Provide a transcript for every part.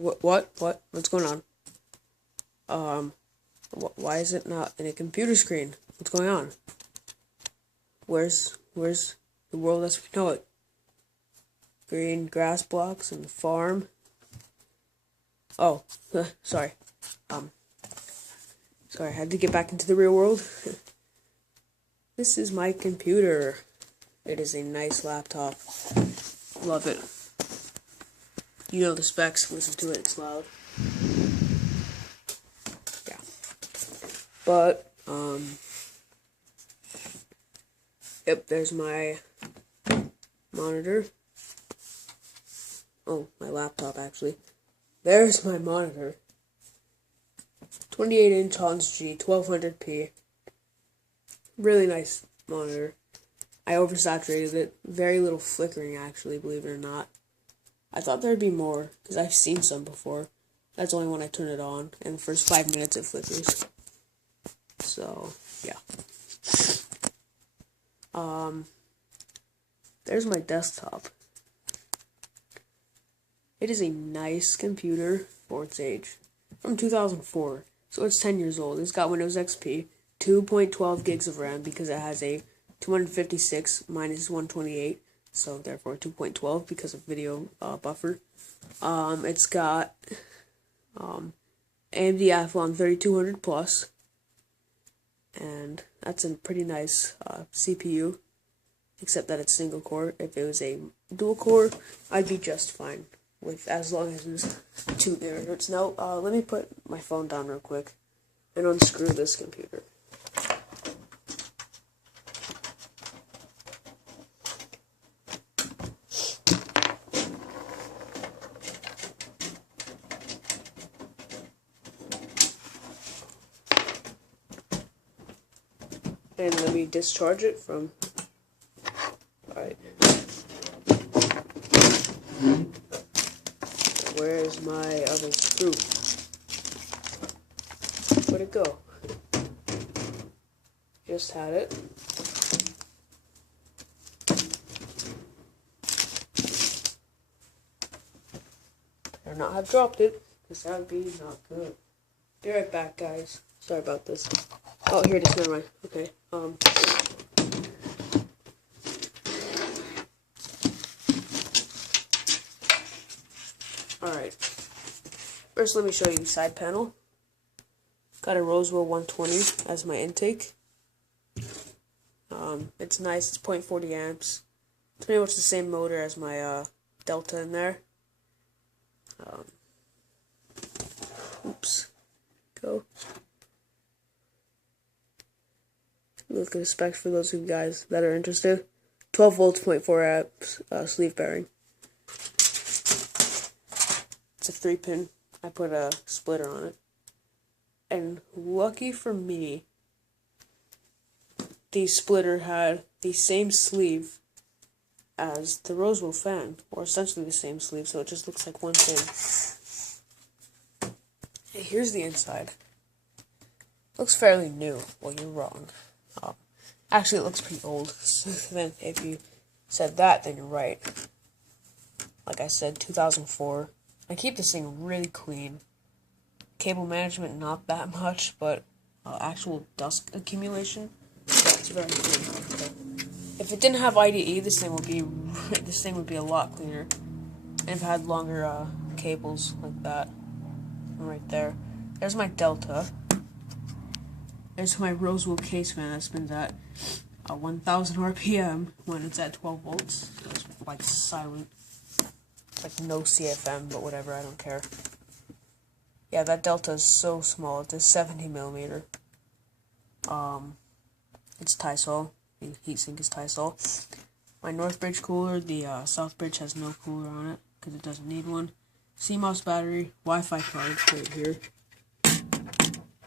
What's going on? Why is it not in a computer screen? What's going on? Where's the world as we know it? Green grass blocks and farm. Oh, sorry. Sorry, I had to get back into the real world. This is my computer. It is a nice laptop. Love it. You know the specs, listen to it, it's loud. Yeah. But, yep, there's my monitor. Oh, my laptop, actually. There's my monitor. 28-inch Hans G, 1200p. Really nice monitor. I oversaturated it. Very little flickering, actually, believe it or not. I thought there'd be more, because I've seen some before. That's only when I turn it on, and the first 5 minutes it flickers. So, yeah. There's my desktop. It is a nice computer for its age. From 2004, so it's 10 years old. It's got Windows XP, 2.12 gigs of RAM, because it has a 256 minus 128, so therefore 2.12 because of video buffer. It's got AMD Athlon 3200 plus, and that's a pretty nice CPU, except that it's single core. If it was a dual core, I'd be just fine with as long as it's 2 gigahertz. Now, let me put my phone down real quick and unscrew this computer. And let me discharge it from... Alright. Where's my other screw? Where'd it go? Just had it. Better not have dropped it, because that would be not good. Be right back, guys. Sorry about this. Oh, here it is, never mind. Okay, Alright. First, let me show you the side panel. Got a Roswell 120 as my intake. It's nice, it's 0.40 amps. It's pretty much the same motor as my Delta in there. Oops. Go. Look at the specs for those of you guys that are interested. 12 volts, 0.4 amps, sleeve bearing. It's a 3-pin. I put a splitter on it. And lucky for me, the splitter had the same sleeve as the Roswell fan, or essentially the same sleeve, so it just looks like one thing. Hey, here's the inside. Looks fairly new. Well, you're wrong. Actually, it looks pretty old. So then, if you said that, then you're right. Like I said, 2004. I keep this thing really clean. Cable management, not that much, but actual dust accumulation, it's very clean. Okay. If it didn't have IDE, this thing would be a lot cleaner. And if it had longer cables like that, right there. There's my Delta. There's my Roswell case fan that spins at 1000 RPM when it's at 12 volts. So it's like silent. It's like no CFM, but whatever, I don't care. Yeah, that Delta is so small. It's a 70 millimeter. It's Tysol. The heatsink is Tysol. My Northbridge cooler, the Southbridge has no cooler on it because it doesn't need one. CMOS battery, Wi-Fi card right here.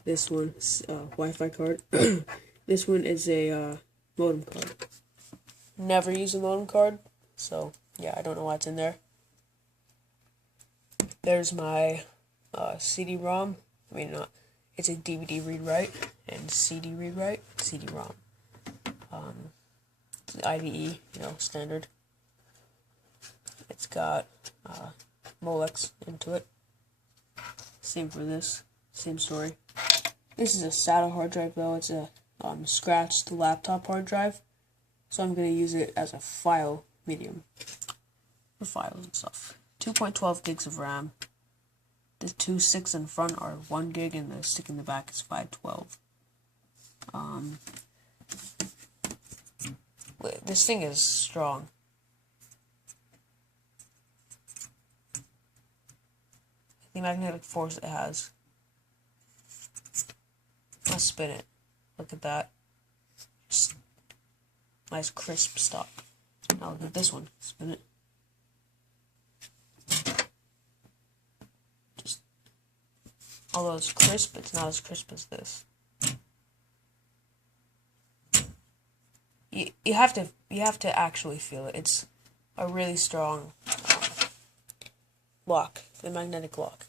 This one, Wi-Fi card. This one is a modem card. Never use a modem card, so yeah, I don't know what's in there. There's my CD-ROM. I mean, it's a DVD read-write and CD read-write, CD-ROM. IDE, you know, standard. It's got Molex into it. Same for this. Same story. This is a SATA hard drive though. It's a scratched laptop hard drive. So I'm going to use it as a file medium for files and stuff. 2.12 gigs of RAM. The two sticks in front are 1 gig and the stick in the back is 512. This thing is strong. The magnetic force it has. Let's spin it. Look at that. Just nice crisp stock. Now look at this one. Spin it. Just, although it's crisp, it's not as crisp as this. You have to actually feel it. It's a really strong lock, the magnetic lock.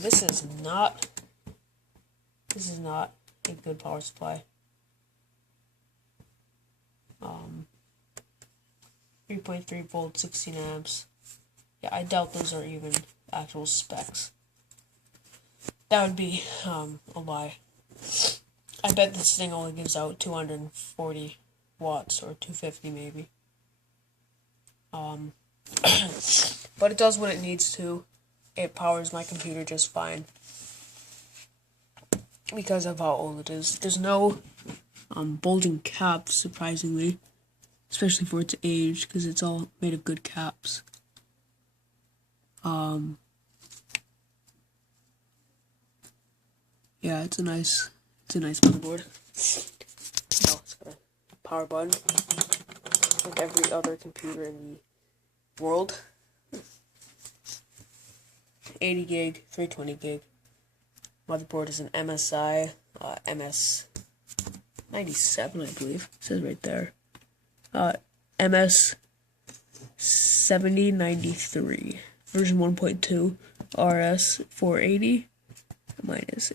This is not a good power supply. 3.3 volts, 16 amps. Yeah, I doubt those are even actual specs. That would be a lie. I bet this thing only gives out 240 watts or 250 maybe. But it does what it needs to. It powers my computer just fine because of how old it is. There's no bulging caps, surprisingly, especially for its age, because it's all made of good caps. Yeah, it's a nice motherboard. Now it's got a power button, like every other computer in the world. 80 gig, 320 gig. Motherboard is an MSI, MS97, I believe. It says right there. MS7093, version 1.2, RS 480, minus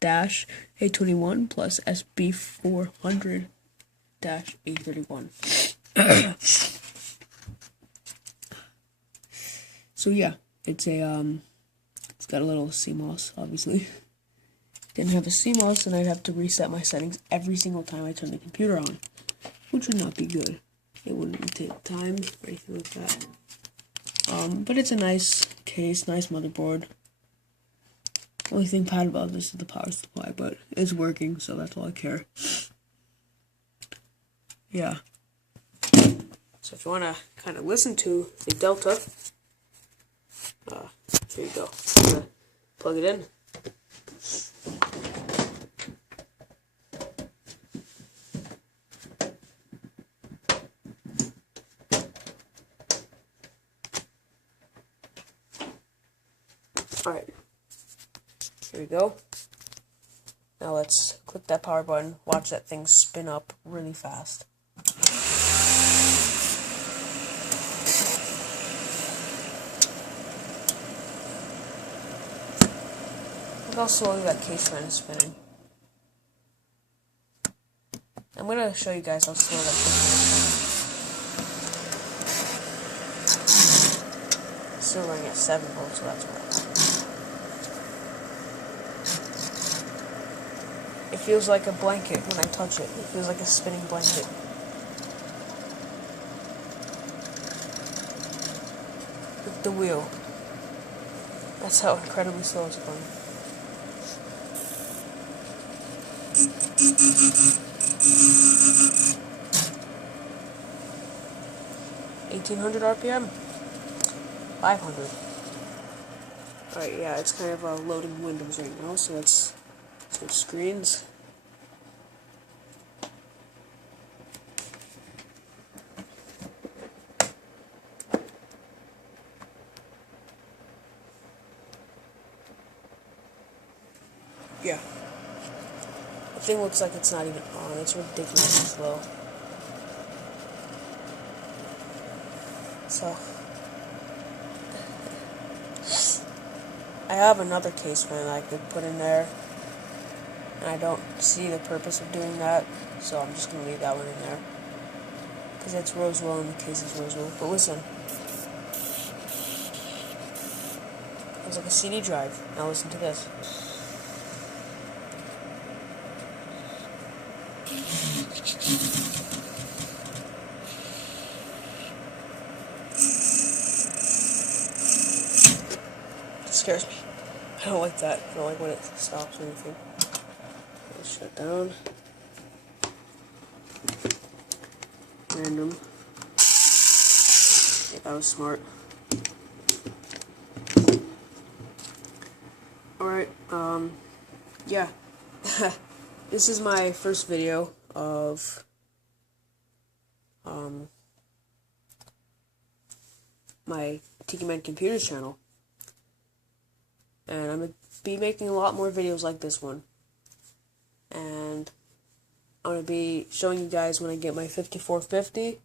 dash A21 plus SB 400 dash A31. So yeah, it's got a little CMOS, obviously. Didn't have a CMOS, and I'd have to reset my settings every single time I turn the computer on, which would not be good. It wouldn't take time or anything like that. But it's a nice case, nice motherboard. Only thing bad about this is the power supply, but it's working, so that's all I care. Yeah. So if you want to kind of listen to the Delta, here you go. I'm gonna plug it in. Alright, here we go. Now let's click that power button, watch that thing spin up really fast. Look how slowly that case fan is spinning. I'm going to show you guys how slow that case fan is spinning. Still running at 7 volts, so that's right. It feels like a blanket when I touch it. It feels like a spinning blanket. With the wheel. That's how incredibly slow it's going. $1,800 RPM? 500. Alright, yeah, it's kind of loading Windows right now, so let's switch screens. Yeah. The thing looks like it's not even on. It's ridiculously slow. So, I have another case fan I could put in there, and I don't see the purpose of doing that, so I'm just going to leave that one in there. Because it's Roswell and the case is Roswell. But listen. It's like a CD drive. Now listen to this. It scares me. I don't like that. I don't like when it stops or anything. Let's shut down. Random. Yeah, that was smart. Alright, yeah. This is my first video of, my Tikimancomputers channel. And I'm going to be making a lot more videos like this one. And I'm going to be showing you guys when I get my 5450,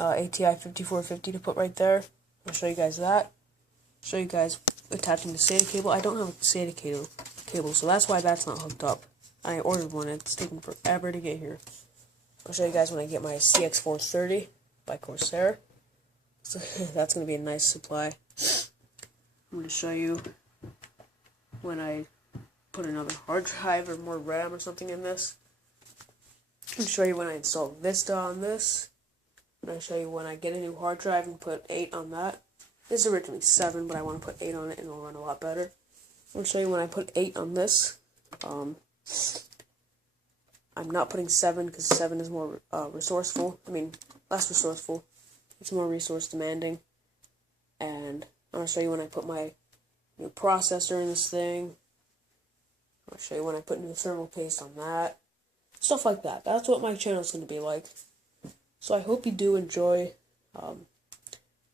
ATI 5450 to put right there. I'll show you guys that. Show you guys attaching the SATA cable. I don't have a SATA cable, so that's why that's not hooked up. I ordered one, it's taking forever to get here. I'll show you guys when I get my CX430 by Corsair. So that's going to be a nice supply. I'm going to show you when I put another hard drive or more RAM or something in this. I'll show you when I install Vista on this. And I'll show you when I get a new hard drive and put 8 on that. This is originally 7, but I want to put 8 on it and it'll run a lot better. I'll show you when I put 8 on this. I'm not putting 7 because 7 is more resourceful. I mean, less resourceful. It's more resource demanding. And I'm going to show you when I put my new processor in this thing. I'll show you when I put new thermal paste on that. Stuff like that. That's what my channel is going to be like. So I hope you do enjoy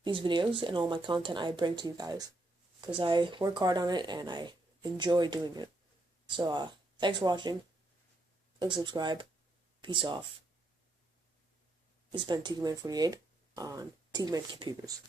these videos and all my content I bring to you guys. Because I work hard on it and I enjoy doing it. So thanks for watching. Click subscribe. Peace off. This has been Tikiman48 on Tikimancomputers.